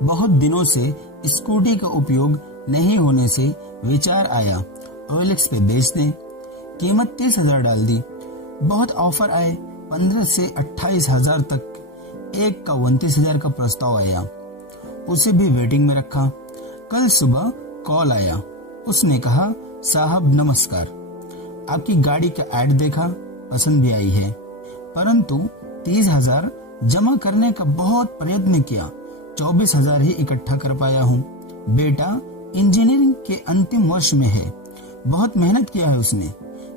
बहुत दिनों से स्कूटी का उपयोग नहीं होने से विचार आया OLX पे बेच दें। कीमत 30,000 डाल दी। बहुत ऑफर आए, 15 से 28,000 तक। एक का 29,000 का प्रस्ताव आया, उसे भी वेटिंग में रखा। कल सुबह कॉल आया, उसने कहा साहब नमस्कार, आपकी गाड़ी का ऐड देखा, पसंद भी आई है, परंतु 30,000 जमा करने का बहुत प्रयत्न किया, 24,000 ही इकट्ठा कर पाया हूँ। बेटा इंजीनियरिंग के अंतिम वर्ष में है, बहुत मेहनत किया है उसने,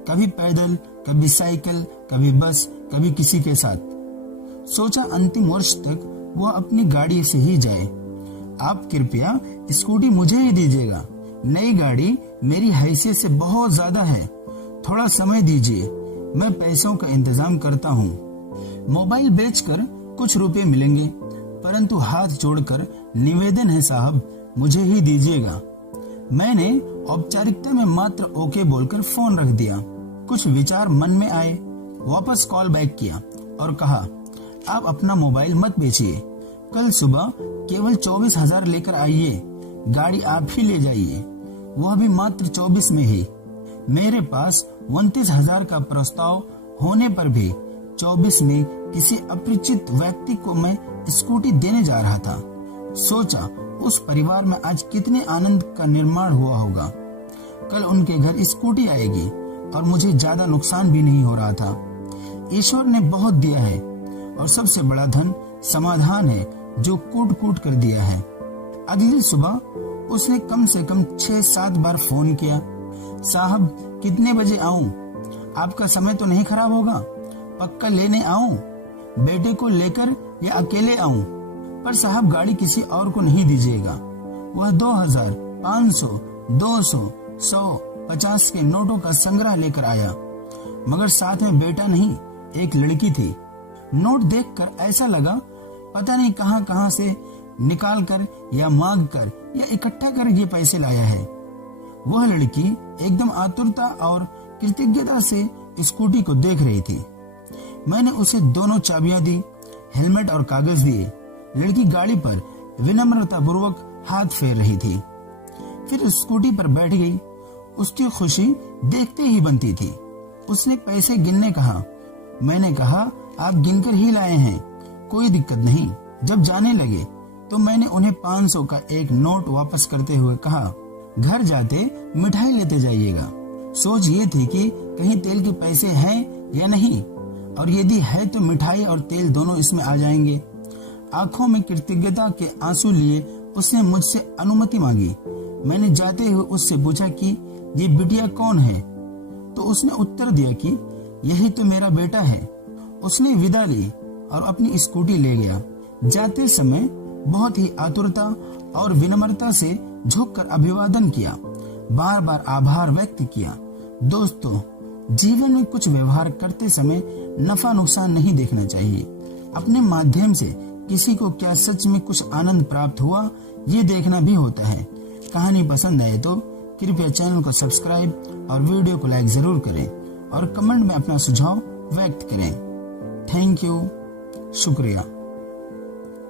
कभी पैदल, कभी साइकिल, कभी बस, कभी किसी के साथ। सोचा अंतिम वर्ष तक वह अपनी गाड़ी से ही जाए। आप कृपया स्कूटी मुझे ही दीजिएगा, नई गाड़ी मेरी हैसियत से बहुत ज्यादा है, थोड़ा समय दीजिए, मैं पैसों का इंतजाम करता हूँ। मोबाइल बेचकर कुछ रुपए मिलेंगे, परंतु हाथ जोड़कर निवेदन है साहब, मुझे ही दीजिएगा। मैंने औपचारिकता में मात्र ओके बोलकर फोन रख दिया। कुछ विचार मन में आए, वापस कॉल बैक किया और कहा आप अपना मोबाइल मत बेचिए, कल सुबह केवल 24,000 लेकर आइए, गाड़ी आप ही ले जाइए, वह भी मात्र 24 में ही। मेरे पास 29,000 का प्रस्ताव होने पर भी 24 में किसी अपरिचित व्यक्ति को मैं स्कूटी देने जा रहा था। सोचा उस परिवार में आज कितने आनंद का निर्माण हुआ होगा। कल उनके घर स्कूटी आएगी और मुझे ज्यादा नुकसान भी नहीं हो रहा था। ईश्वर ने बहुत दिया है और सबसे बड़ा धन समाधान है जो कूट कूट कर दिया है। अगली सुबह उसने कम से कम 6-7 बार फोन किया, साहब कितने बजे आऊं, आपका समय तो नहीं खराब होगा, पक्का लेने आऊं, बेटे को लेकर या अकेले आऊं, पर साहब गाड़ी किसी और को नहीं दीजिएगा। वह 2,000, 500, 200, 100, 50 के नोटों का संग्रह लेकर आया, मगर साथ में बेटा नहीं, एक लड़की थी। नोट देखकर ऐसा लगा पता नहीं कहां कहां से निकाल कर या मांग कर या इकट्ठा कर ये पैसे लाया है। वह लड़की एकदम आतुरता और कृतज्ञता से स्कूटी को देख रही थी। मैंने उसे दोनों चाबियां दी, हेलमेट और कागज दिए। लड़की गाड़ी पर विनम्रता पूर्वक हाथ फेर रही थी, फिर स्कूटी पर बैठ गई। उसकी खुशी देखते ही बनती थी। उसने पैसे गिनने कहा, मैंने कहा आप गिनकर ही लाए हैं, कोई दिक्कत नहीं। जब जाने लगे तो मैंने उन्हें 500 का एक नोट वापस करते हुए कहा, घर जाते मिठाई लेते जाइएगा। सोच ये थी कि कहीं तेल के पैसे हैं या नहीं, और यदि है तो मिठाई और तेल दोनों इसमें आ जाएंगे। आंखों में कृतज्ञता के आंसू लिए उसने मुझसे अनुमति मांगी। मैंने जाते हुए उससे पूछा कि ये बिटिया कौन है, तो उसने उत्तर दिया कि यही तो मेरा बेटा है। उसने विदा ली और अपनी स्कूटी ले गया। जाते समय बहुत ही आतुरता और विनम्रता से झुककर अभिवादन किया, बार बार आभार व्यक्त किया। दोस्तों, जीवन में कुछ व्यवहार करते समय नफा नुकसान नहीं देखना चाहिए। अपने माध्यम से किसी को क्या सच में कुछ आनंद प्राप्त हुआ, ये देखना भी होता है। कहानी पसंद आए तो कृपया चैनल को सब्सक्राइब और वीडियो को लाइक जरूर करें और कमेंट में अपना सुझाव व्यक्त करें। थैंक यू, शुक्रिया।